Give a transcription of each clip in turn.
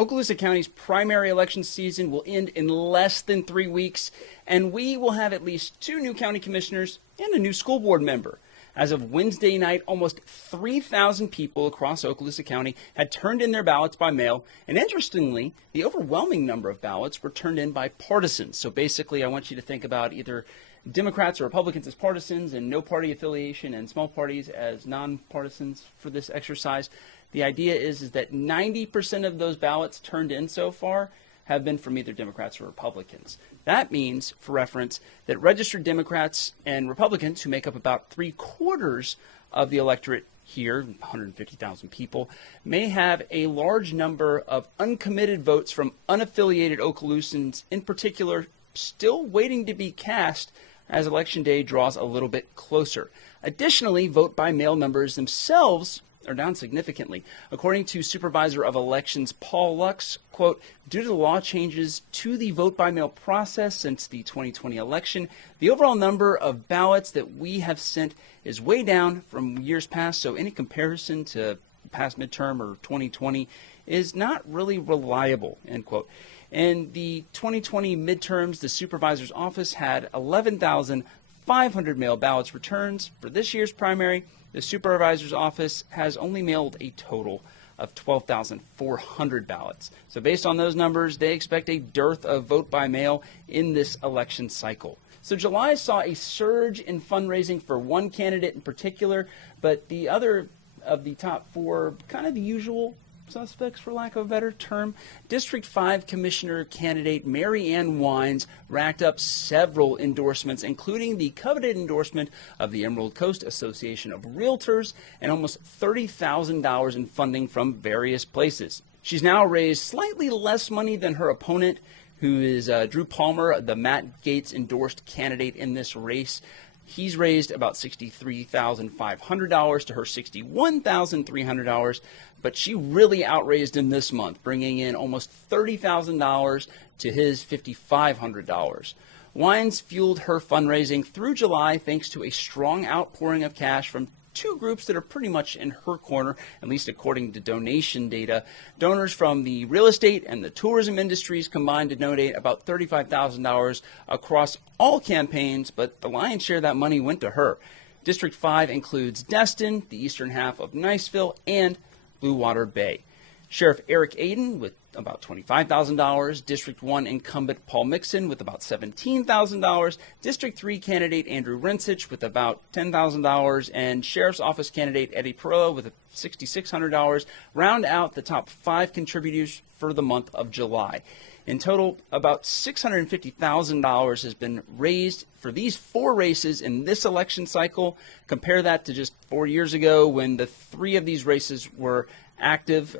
Okaloosa County's primary election season will end in less than 3 weeks, and we will have at least 2 new county commissioners and a new school board member. As of Wednesday night, almost 3,000 people across Okaloosa County had turned in their ballots by mail, and interestingly, the overwhelming number of ballots were turned in by partisans. So basically, I want you to think about either Democrats or Republicans as partisans and no party affiliation, and small parties as nonpartisans for this exercise. The idea is that 90% of those ballots turned in so far have been from either Democrats or Republicans. That means, for reference, that registered Democrats and Republicans, who make up about 3/4 of the electorate here, 150,000 people, may have a large number of uncommitted votes from unaffiliated Okaloosaans, in particular, still waiting to be cast as Election Day draws a little bit closer. Additionally, vote-by-mail numbers themselves are down significantly. According to Supervisor of Elections Paul Lux, quote, due to the law changes to the vote-by-mail process since the 2020 election, the overall number of ballots that we have sent is way down from years past, so any comparison to past midterm or 2020 is not really reliable, end quote. In the 2020 midterms, the supervisor's office had 11,500 mail ballots returns. For this year's primary, the supervisor's office has only mailed a total of 12,400 ballots. So based on those numbers, they expect a dearth of vote by mail in this election cycle. So July saw a surge in fundraising for one candidate in particular, but the other of the top 4, kind of the usual suspects, for lack of a better term. District 5 Commissioner candidate Mary Ann Wines racked up several endorsements, including the coveted endorsement of the Emerald Coast Association of Realtors and almost $30,000 in funding from various places. She's now raised slightly less money than her opponent, who is Drew Palmer, the Matt Gaetz endorsed candidate in this race. He's raised about $63,500 to her $61,300, but she really outraised him this month, bringing in almost $30,000 to his $5,500. Wines fueled her fundraising through July thanks to a strong outpouring of cash from 2 groups that are pretty much in her corner, at least according to donation data. Donors from the real estate and the tourism industries combined to donate about $35,000 across all campaigns, but the lion's share of that money went to her. District 5 includes Destin, the eastern half of Niceville, and Blue Water Bay. Sheriff Eric Aden with about $25,000, District 1 incumbent Paul Mixon with about $17,000, District 3 candidate Andrew Rinsich with about $10,000, and Sheriff's Office candidate Eddie Perillo with $6,600 round out the top 5 contributors for the month of July. In total, about $650,000 has been raised for these 4 races in this election cycle. Compare that to just 4 years ago when the 3 of these races were active,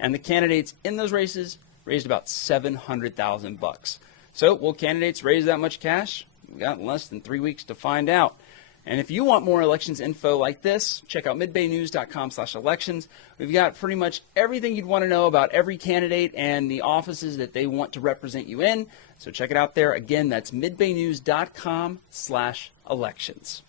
and the candidates in those races raised about $700,000 So will candidates raise that much cash? We've got less than 3 weeks to find out. And if you want more elections info like this, check out midbaynews.com/elections. We've got pretty much everything you'd want to know about every candidate and the offices that they want to represent you in. So check it out there. Again, that's midbaynews.com/elections.